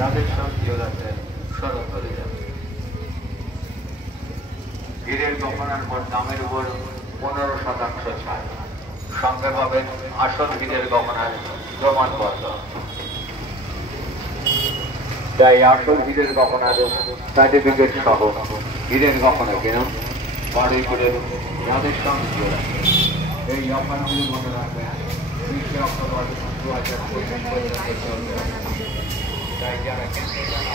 রাধেশ্যাম জিওরাতে স্মরণ করে যাবে। হীরের গহনার পর দামের উপর 15% ছাড়। সঙ্গে পাবেন আসল হীরের গহনার প্রমাণপত্র। তাই আসল হীরের গহনার সার্টিফিকেট সহ হীরের গহনা কিনুন বারুইপুরের রাধেশ্যাম জিওরাতে। এই অফারগুলি মনে রাখবেন 20 অক্টোবর 2025 পর্যন্ত চলবে। তাই যারা কিনতে চান